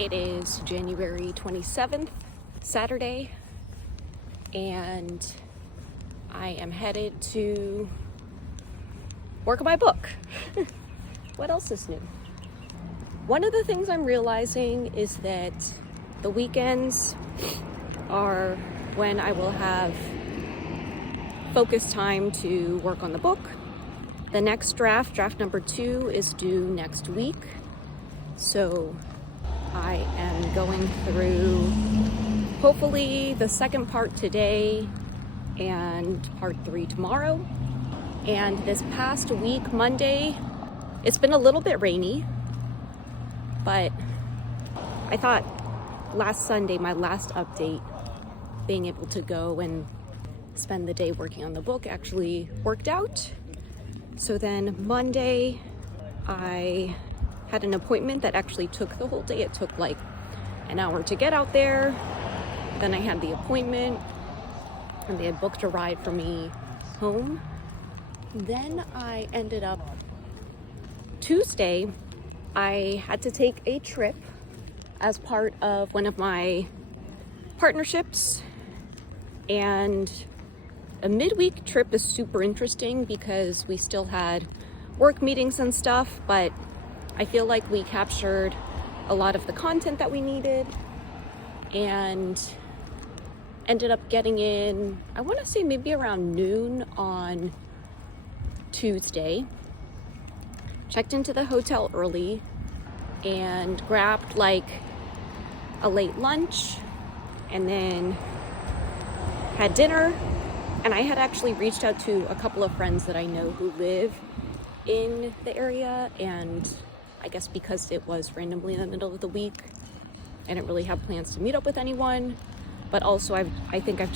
It is January 27th, Saturday, and I am headed to work on my book. What else is new? One of the things I'm realizing is that the weekends are when I will have focused time to work on the book. The next draft number 2, is due next week. So I am going through hopefully the second part today and part 3 tomorrow. And this past week, Monday, it's been a little bit rainy, but I thought last Sunday, my last update, being able to go and spend the day working on the book actually worked out. So then Monday, I had an appointment that actually took the whole day. It took like an hour to get out there. Then I had the appointment and they had booked a ride for me home. Then I ended up Tuesday, I had to take a trip as part of one of my partnerships, and a midweek trip is super interesting because we still had work meetings and stuff, but I feel like we captured a lot of the content that we needed and ended up getting in, I want to say maybe around noon on Tuesday. Checked into the hotel early and grabbed like a late lunch and then had dinner. And I had actually reached out to a couple of friends that I know who live in the area, and I guess because it was randomly in the middle of the week, I didn't really have plans to meet up with anyone. But also I think I'm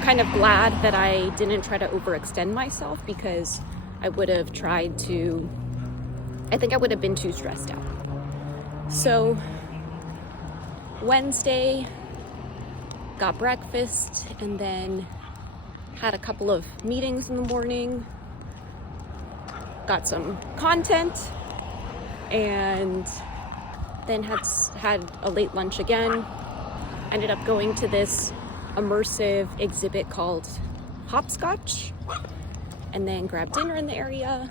kind of glad that I didn't try to overextend myself, because I would have been too stressed out. So Wednesday, got breakfast and then had a couple of meetings in the morning, got some content, and then had a late lunch again. Ended up going to this immersive exhibit called Hopscotch, and then grabbed dinner in the area.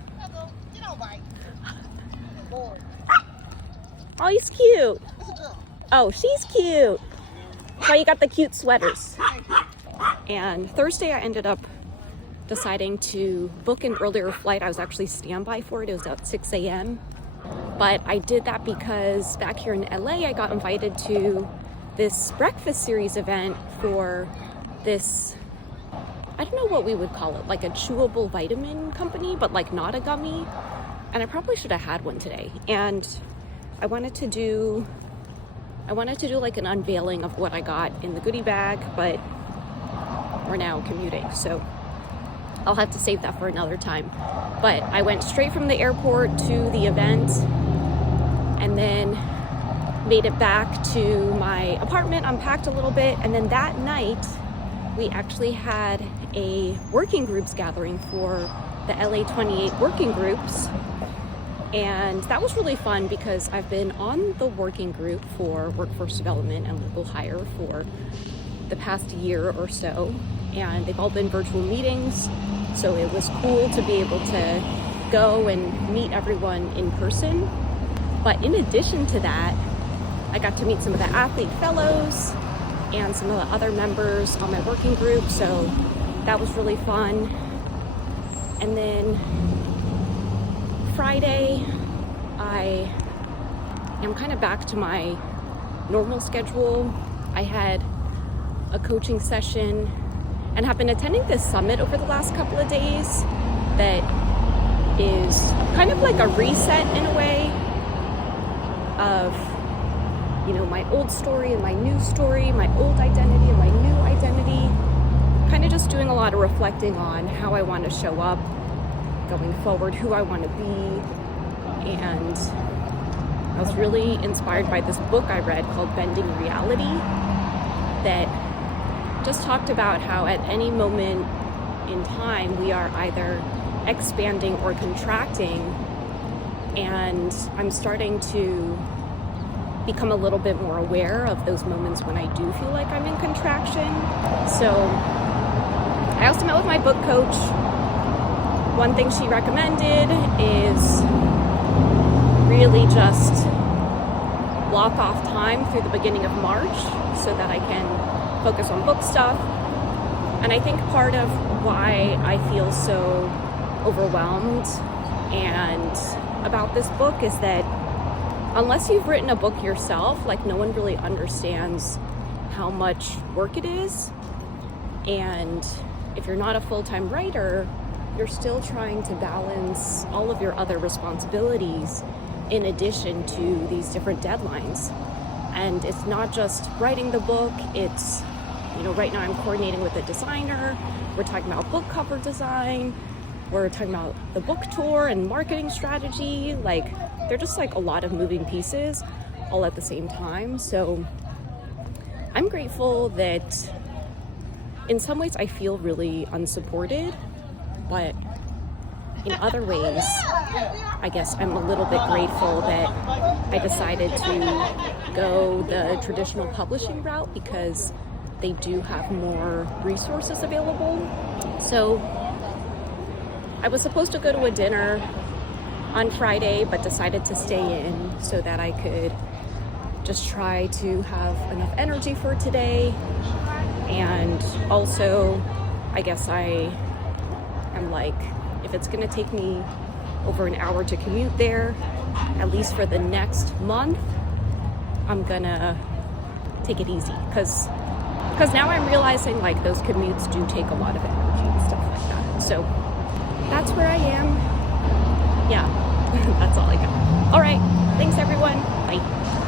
Oh, he's cute. Oh, she's cute. So you got the cute sweaters. And Thursday I ended up deciding to book an earlier flight. I was actually standby for it. It was at 6 a.m. But I did that because back here in LA, I got invited to this breakfast series event for this, I don't know what we would call it, like a chewable vitamin company, but like not a gummy. And I probably should have had one today. And I wanted to do like an unveiling of what I got in the goodie bag, but we're now commuting, so I'll have to save that for another time. But I went straight from the airport to the event and then made it back to my apartment, unpacked a little bit, and then that night we actually had a working groups gathering for the LA 28 working groups. And that was really fun because I've been on the working group for workforce development and local hire for the past year or so, and they've all been virtual meetings, so it was cool to be able to go and meet everyone in person. But in addition to that, I got to meet some of the athlete fellows and some of the other members on my working group, so that was really fun. And then Friday, I am kind of back to my normal schedule. I had a coaching session and have been attending this summit over the last couple of days that is kind of like a reset in a way of, you know, my old story and my new story, my old identity and my new identity. Kind of just doing a lot of reflecting on how I want to show up going forward, who I want to be. And I was really inspired by this book I read called Bending Reality that just talked about how at any moment in time we are either expanding or contracting, and I'm starting to become a little bit more aware of those moments when I do feel like I'm in contraction. So I also met with my book coach. One thing she recommended is really just block off time through the beginning of March so that I can focus on book stuff. And I think part of why I feel so overwhelmed and about this book is that unless you've written a book yourself, like, no one really understands how much work it is. And if you're not a full-time writer, you're still trying to balance all of your other responsibilities in addition to these different deadlines. And it's not just writing the book, it's, right now I'm coordinating with a designer. We're talking about book cover design. We're talking about the book tour and marketing strategy. Like, they're just like a lot of moving pieces all at the same time. So I'm grateful that in some ways I feel really unsupported, but in other ways, I guess I'm a little bit grateful that I decided to go the traditional publishing route because they do have more resources available. So I was supposed to go to a dinner on Friday, but decided to stay in so that I could just try to have enough energy for today. And also, I guess I am like, if it's gonna take me over an hour to commute there, at least for the next month, I'm gonna take it easy. Because now I'm realizing, like, those commutes do take a lot of energy and stuff like that. So that's where I am. Yeah, that's all I got. All right, thanks everyone. Bye.